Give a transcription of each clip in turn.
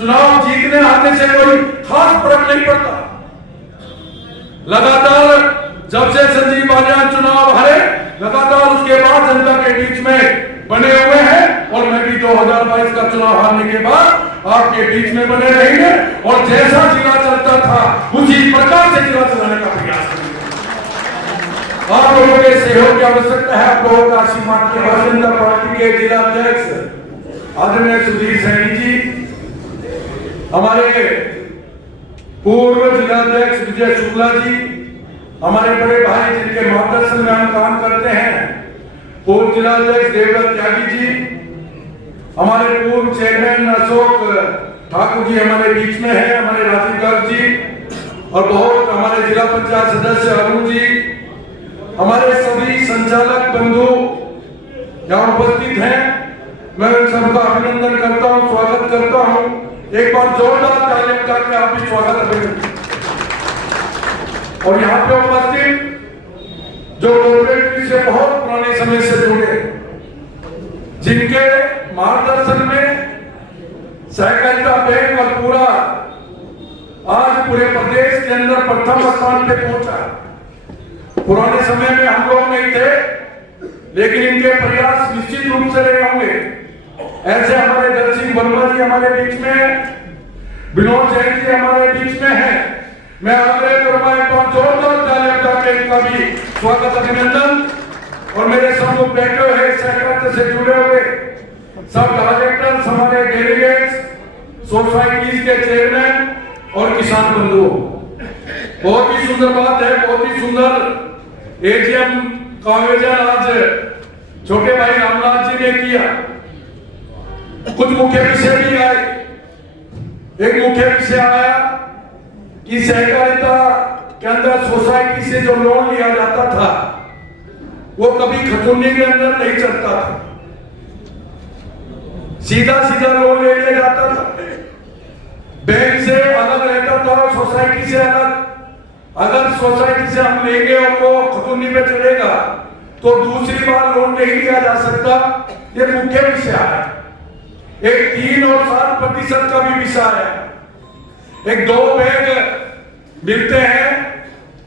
चुनाव जीतने हारने से कोई खास फर्क नहीं पड़ता। लगातार जब से संजीव बालियान चुनाव हारे, लगातार उसके बाद जनता के बीच में बने हुए हैं और मैं भी 2022 का चुनाव हारने के बाद आपके बीच में बने रहेंगे और जैसा जिला चलता था उसी प्रकार से जिला चलाने का प्रयास करेंगे। आप लोगों के सहयोग की आवश्यकता है। आप लोगों का आशीर्वाद की भारतीय जनता पार्टी के जिला अध्यक्ष आदरणीय सुधीर सैनी जी, हमारे पूर्व जिला अध्यक्ष विजय शुक्ला जी, हमारे बड़े भाई जिनके मार्गदर्शन में हम काम करते हैं, पूर्व जिला अध्यक्ष देवदत्त त्यागी जी, हमारे पूर्व चेयरमैन अशोक ठाकुर जी हमारे बीच में है, हमारे राजीव गर्ग जी और बहुत हमारे जिला पंचायत सदस्य अरुण जी, हमारे सभी संचालक बंधु यहाँ उपस्थित हैं। मैं उन सबका अभिनंदन करता हूँ, स्वागत करता हूँ। एक बार जोरदार तालियां करके आप भी स्वागत करेंगे। और यहाँ पे उपस्थित जो कोऑपरेटिव से बहुत पुराने समय से जुड़े, जिनके मार्गदर्शन में सहकारिता बैंक और पूरा आज पूरे प्रदेश के अंदर प्रथम स्थान पे पहुंचा। पुराने समय में हम लोग नहीं थे, लेकिन इनके प्रयास निश्चित रूप से रहे होंगे। ऐसे हमारे दल सिंह वर्मा जी हमारे बीच में, विनोद जैन जी हमारे बीच में है। मैं आग्रह करूंगा एक बार जोरदार तालियां करके इनका भी स्वागत अभिनंदन। और मेरे सम्मुख बैठे हुए सहकारिता से जुड़े हुए सब डायरेक्टर्स, हमारे डेलीगेट्स, सोसाइटीज के चेयरमैन और किसान बंधु, बहुत ही सुंदर बात है, बहुत ही सुंदर एजीएम का आयोजन आज छोटे भाई रामनाथ जी ने किया। कुछ मुख्य विषय भी आए। एक मुख्य विषय आया कि सहकारिता के अंदर सोसाइटी से जो लोन लिया जाता था वो कभी खतौनी के अंदर नहीं चलता था, सीधा सीधा लोन ले लिया जाता था, बैंक से अलग रहता था, सोसाइटी से अलग। अगर सोसाइटी से हम लेंगे और वो खतौनी पे चलेगा तो दूसरी बार लोन नहीं लिया जा सकता। ये मुख्य विषय है। एक 3 और 7% का भी विषय है। एक 2 बैग मिलते हैं,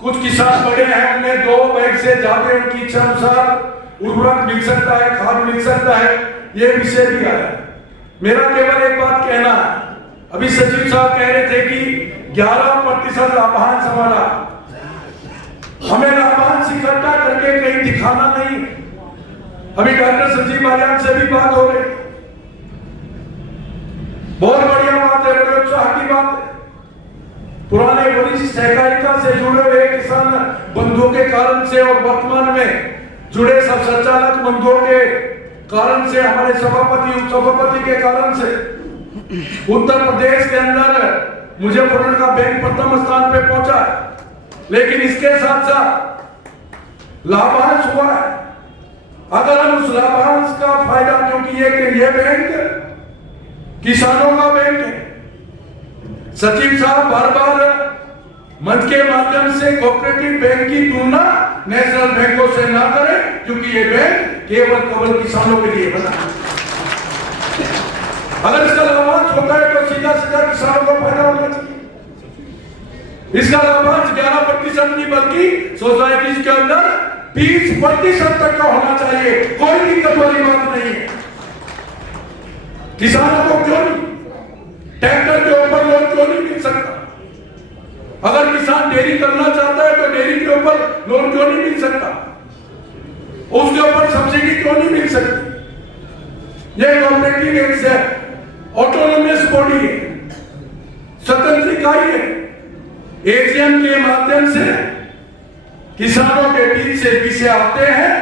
कुछ किसान बड़े हैं, उन्हें 2 बैग से ज्यादा उनकी इच्छा अनुसार उर्वरक मिल सकता है, खाद मिल सकता है, ये विषय भी है। मेरा केवल एक बात कहना है, अभी सचिव साहब कह रहे थे कि 11% लाभांश हमारा, हमें लाभांश इकट्ठा करके कहीं दिखाना नहीं। अभी डॉक्टर संजीव बालियान से भी बात हो रही, बहुत बढ़िया बात है, बड़े उत्साह की बात है। पुराने वरिष्ठ सहकारिता से जुड़े हुए किसान बंधुओं के कारण से और वर्तमान में जुड़े सब संचालक बंधुओं के कारण से, हमारे सभापति उपसभापति के कारण से उत्तर प्रदेश के अंदर मुजफ्फरनगर का बैंक प्रथम स्थान पे पहुंचा है। लेकिन इसके साथ साथ लाभांश हुआ है। अगर हम उस लाभांश का फायदा, क्योंकि ये बैंक किसानों का बैंक है, सचिव साहब बार बार मंच के माध्यम से कोऑपरेटिव बैंक की तुलना नेशनल बैंकों से ना करें, क्योंकि ये बैंक केवल किसानों के लिए बना है। अगर इसका लाभांश होता है तो सीधा सीधा किसानों को फायदा होना चाहिए। इसका लाभांश 11% नहीं बल्कि सोसाइटी के अंदर 20% तक का होना चाहिए। कोई दिक्कत वाली बात नहीं है। किसानों को क्यों नहीं, ट्रैक्टर के ऊपर लोन क्यों नहीं मिल सकता? अगर किसान डेयरी करना चाहता है तो डेयरी के ऊपर लोन क्यों नहीं मिल सकता? उसके ऊपर सब्सिडी क्यों नहीं मिल सकती? ये कोऑपरेटिव एक से ऑटोनोमस बॉडी है, स्वतंत्र इकाई है। एजीएम के माध्यम से किसानों के बीच से विषय आते हैं,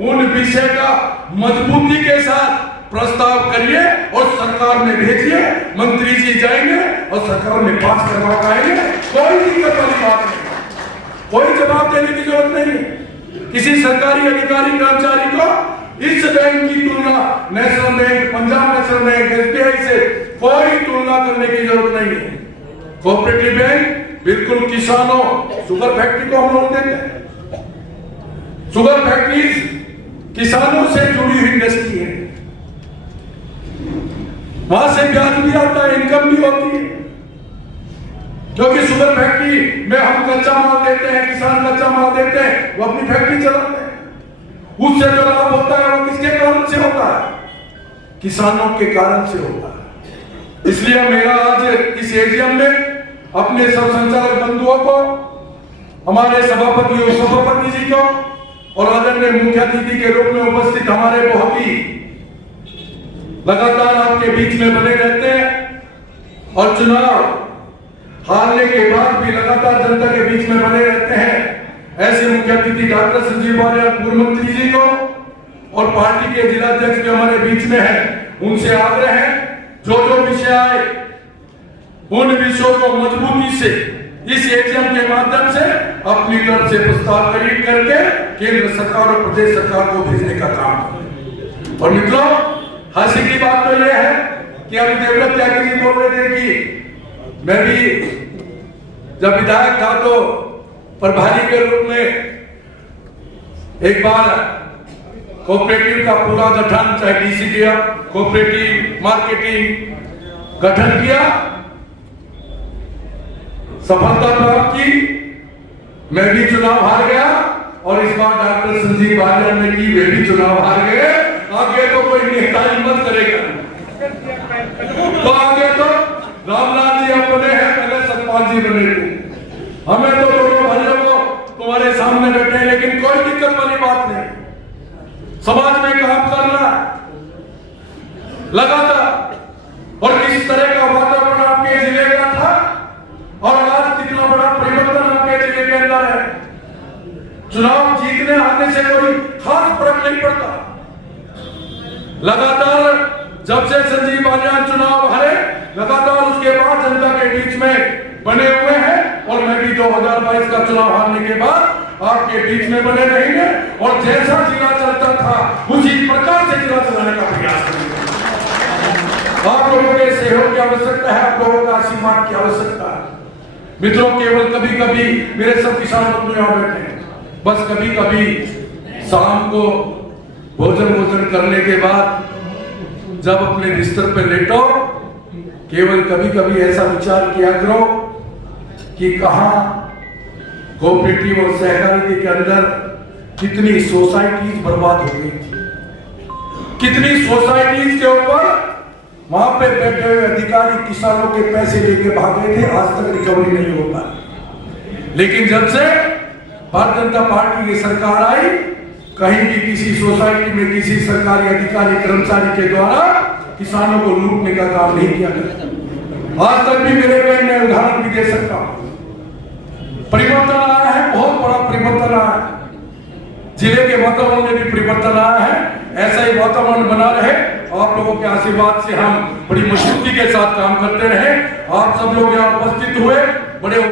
उन विषय का मजबूती के साथ प्रस्ताव करिए और सरकार में भेजिए। मंत्री जी जाएंगे और सरकार में पास करवा पाएंगे। कोई दिक्कत वाली बात नहीं, कोई जवाब देने की जरूरत नहीं। किसी सरकारी अधिकारी कर्मचारी को इस बैंक की तुलना national bank, Punjab national bank, SBI से कोई तुलना करने की जरूरत नहीं है। कोऑपरेटिव बैंक बिल्कुल किसानों, शुगर फैक्ट्री को हम लोग देते हैं। शुगर फैक्ट्रीज किसानों से जुड़ी हुई इंडस्ट्री है, वहां से ब्याज भी आता है, इनकम भी होती है। क्योंकि शुगर फैक्ट्री में हम कच्चा माल देते हैं, किसान कच्चा माल देते हैं, वो अपनी फैक्ट्री चलाते हैं, उससे जो लाभ होता है वो किसके कारण से होता है? किसानों के कारण से होता है। इसलिए मेरा आज इस एजीएम में अपने सब संचालक बंधुओं को, हमारे सभापति और सभापति जी को और आदरणीय मुख्य अतिथि के रूप में उपस्थित हमारे बहुकी लगातार आपके बीच में बने रहते हैं और चुनाव हारने के बाद भी लगातार जनता के बीच में बने रहते हैं। ऐसे मुख्य अतिथि डॉक्टर संजीव वालिया पूर्व मंत्री जी को और पार्टी के जिला अध्यक्ष भी हमारे बीच में है, उनसे आग्रह है जो विषय आए उन विषयों को मजबूती से इस एजीएम के माध्यम से अपनी तरफ से प्रस्ताव करके केंद्र सरकार और प्रदेश सरकार को भेजने का काम करें। और मित्रों, हंसी की बात तो यह है कि अभी देवव्रत त्यागी जी बोल रहे थे कि मैं भी जब विधायक था तो प्रभारी के रूप में एक बार कोऑपरेटिव का पूरा गठन, चाहे डीसीडीए कोऑपरेटिव मार्केटिंग गठन किया, सफलता प्राप्त की, मैं भी चुनाव हार गया और इस बार डॉक्टर संजीव वालिया ने की, वे भी चुनाव हार गए। आगे तो कोई नेता हिम्मत करेगा तो आगे तो रामलाल जी अपने हैं, पहले सतपाल जी बने थे। हमें तो दोनों भाइयों को तुम्हारे सामने बैठे हैं, लेकिन कोई दिक्कत वाली बात नहीं। समाज में काम करना लगातार और किस तरह का वातावरण आपके जिले का था और आज कितना बड़ा परिवर्तन आपके जिले के अंदर है। चुनाव जीतने आने से कोई खास फर्क नहीं पड़ता। लगातार जब से संजीव वालिया चुनाव हारे, लगातार उसके बाद जनता के बीच में बने हुए हैं और मैं भी 2022 का चुनाव हारने के बाद आपके बीच में बने रहेंगे और जैसा जिला चलता था उसी प्रकार से जिला चलाने का प्रयास करेंगे। आप लोगों के सहयोग की आवश्यकता है, आप लोगों का आशीर्वाद की आवश्यकता है। मित्रों, केवल कभी कभी मेरे सब किसान बंधु यहाँ बैठे हैं, बस कभी कभी शाम को भोजन करने के बाद जब अपने बिस्तर पर लेटो, केवल कभी कभी ऐसा विचार किया करो कि कहां कोऑपरेटिव और सहकारिता के अंदर कितनी सोसाइटीज बर्बाद हो गई थी, कितनी सोसाइटीज के ऊपर वहां पे बैठे हुए अधिकारी किसानों के पैसे लेके भागे थे, आज तक रिकवरी नहीं हो पाई। लेकिन जब से भारतीय जनता पार्टी की सरकार आई, कहीं भी किसी सोसाइटी में किसी सरकारी अधिकारी कर्मचारी के द्वारा किसानों को लूटने का काम नहीं किया गया। आज तक भी मेरे बहन मैं उदाहरण भी दे सकता हूं। परिवर्तन आया है, बहुत बड़ा परिवर्तन आया है, जिले के वातावरण में भी परिवर्तन आया है। ऐसा ही वातावरण बना रहे, आप लोगों के आशीर्वाद से हम बड़ी मजबूती के साथ काम करते रहे। आप सब लोग यहाँ उपस्थित हुए, बड़े